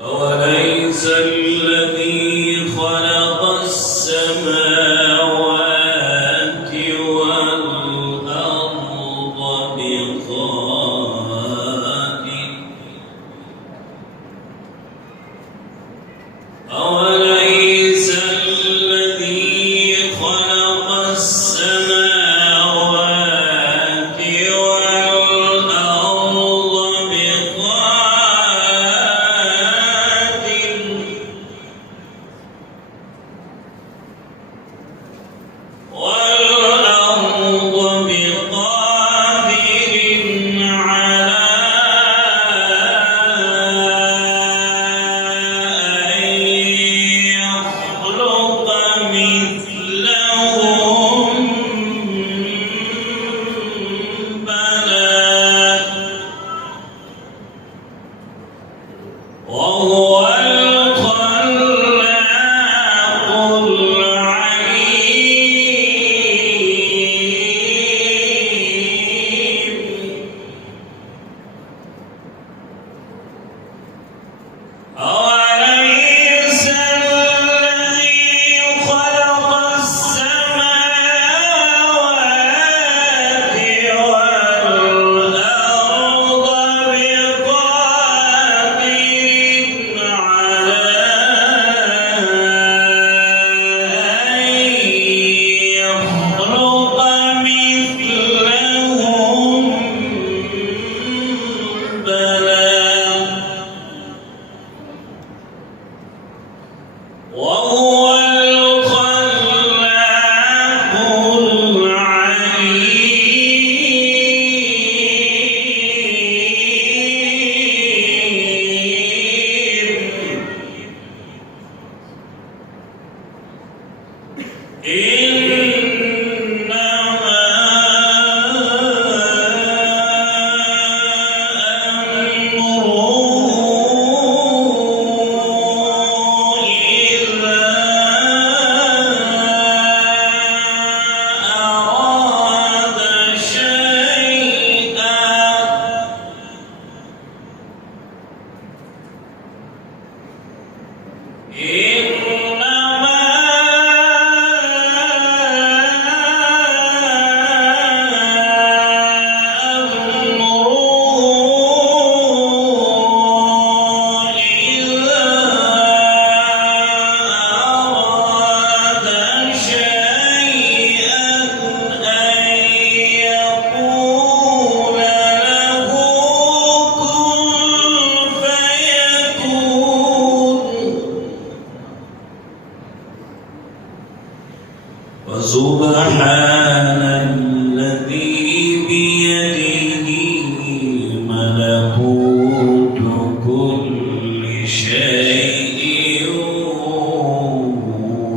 أوليس الذي خلق السماوات والأرض بقادر أوليس الذي خلق السماوات والأرض بقادر وهو الخلاق العليم أوليس الذي خلق السماوات والأرض وهو الخلاق العليم وسبحان الذي بيده ملكوت كل شيء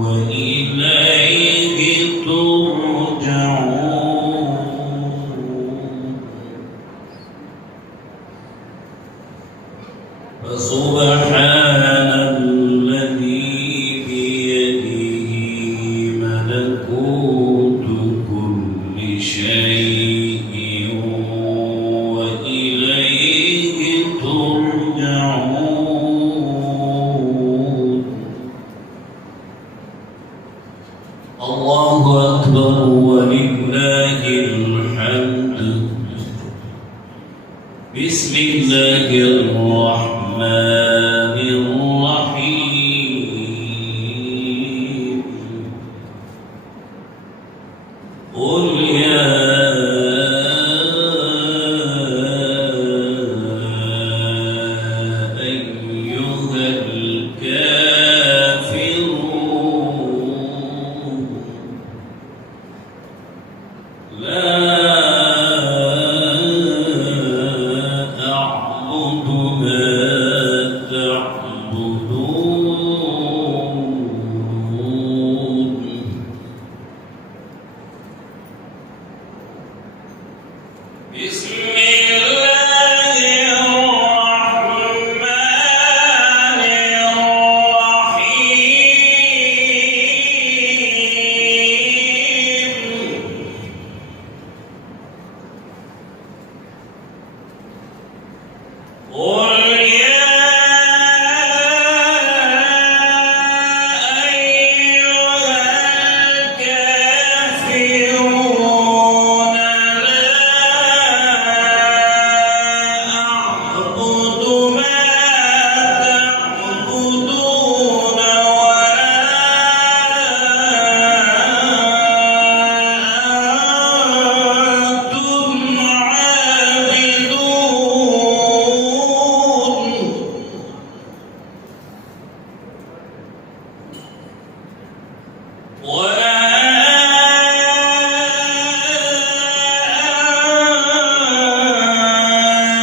وإليه ترجعون فسبحان الذي بيده ملكوت كل شيء وإليه ترجعون الله أكبر ولله الحمد بسم الله الرحمن الرحيم قل يا أيها الكافرون لا أعبد ما تعبدون بسم الله الرحمن الرحيم قل يا أيها الكافرون أعبد ما تعبدون ولا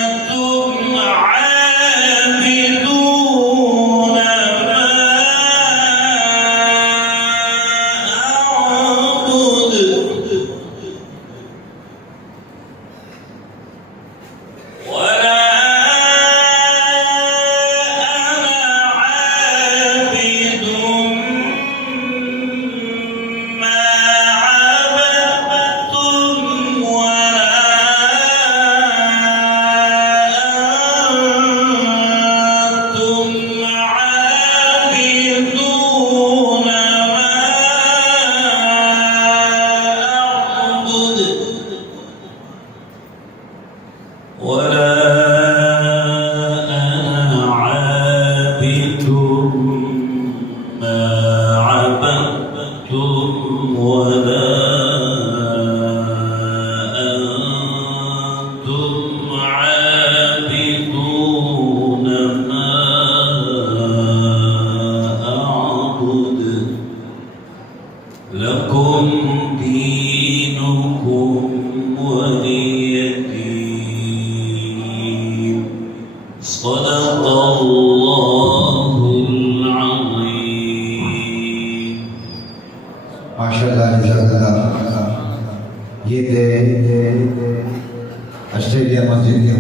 أنتم عابدون ما أعبد ولا أنا عابد ما عبدتم ولا أنتم عابدون ما أعبد لكم دينكم ولي دين صدق الله العظيم माशाल्लाह जज़ाकल्लाह। ये थे ऑस्ट्रेलिया मस्जिद के